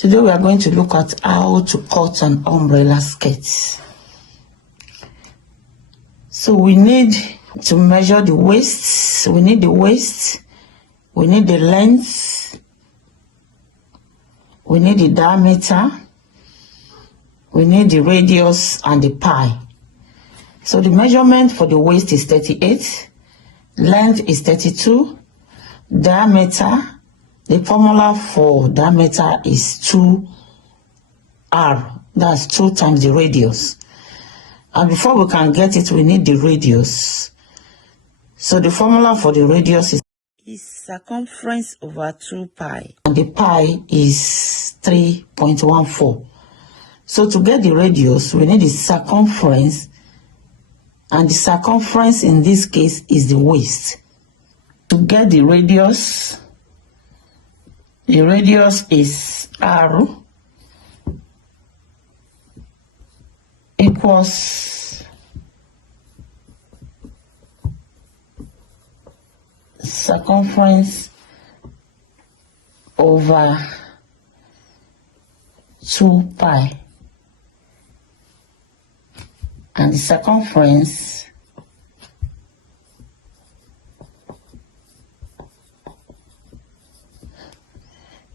Today we are going to look at how to cut an umbrella skirt. So we need to measure the waist, we need the waist, we need the length, we need the diameter, we need the radius and the pi. So the measurement for the waist is 38, length is 32, diameter, the formula for diameter is 2r, that's 2 times the radius. And before we can get it, we need the radius. So the formula for the radius is circumference over 2 pi. And the pi is 3.14. So to get the radius, we need the circumference. And the circumference in this case is the waist. To get the radius is r equals circumference over 2 pi, and the circumference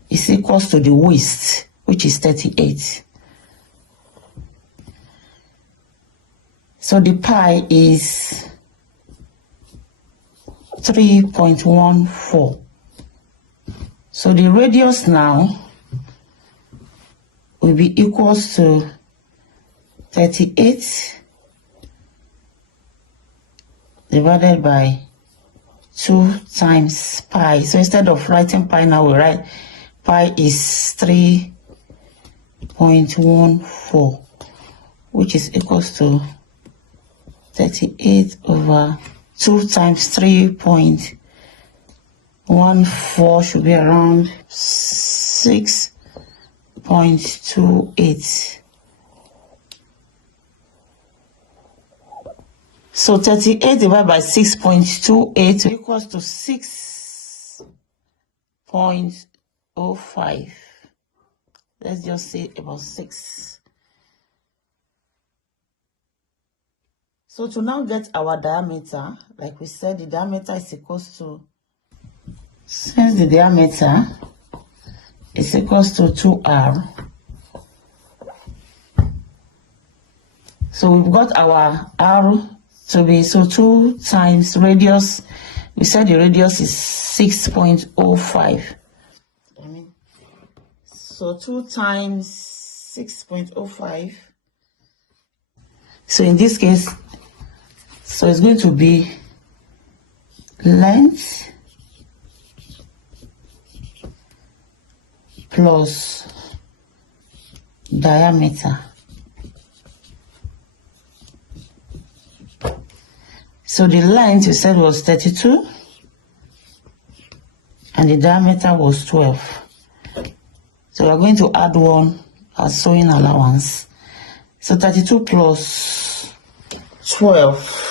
is equals to the waist, which is 38. So the pi is 3.14. So the radius now will be equals to 38 divided by 2 times pi. So instead of writing pi now, we write pi is 3.14, which is equals to 38 over 2 times 3.14 should be around 6.28. So 38 divided by 6.28 equals to 6.05. Let's just say about 6. So to now get our diameter, like we said, the diameter is equals to, since the diameter is equals to 2r, so we've got our r to be, so 2 times radius, we said the radius is 6.05. So 2 times 6.05. So in this case, so it's going to be length plus diameter. So the length you said was 32 and the diameter was 12. So we're going to add 1 as sewing allowance. So 32 plus 12.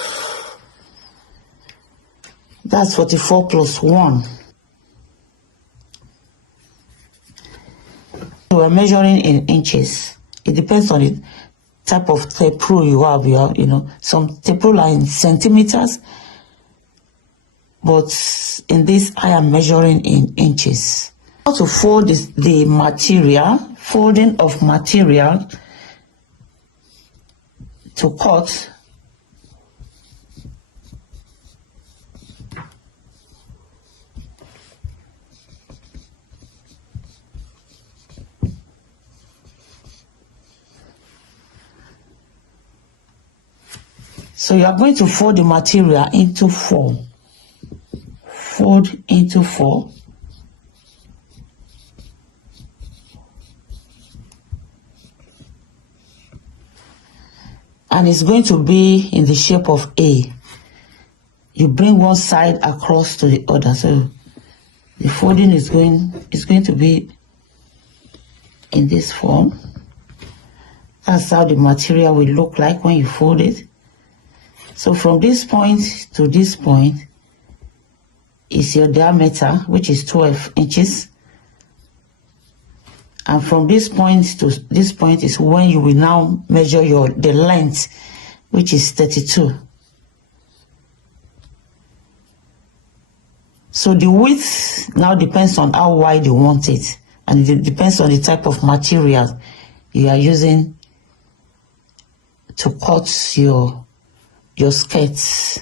That's 44 plus 1. So we're measuring in inches. It depends on the type of tape rule you have. Some tape rule are in centimeters, but in this I am measuring in inches. How to fold the material, folding of material to cut. So you are going to fold the material into 4. Fold into 4. And it's going to be in the shape of A. You bring one side across to the other. So the folding is going to be in this form. That's how the material will look like when you fold it. So from this point to this point is your diameter, which is 12 inches. And from this point to this point is when you will now measure the length, which is 32. So the width now depends on how wide you want it, and it depends on the type of material you are using to cut your skirts.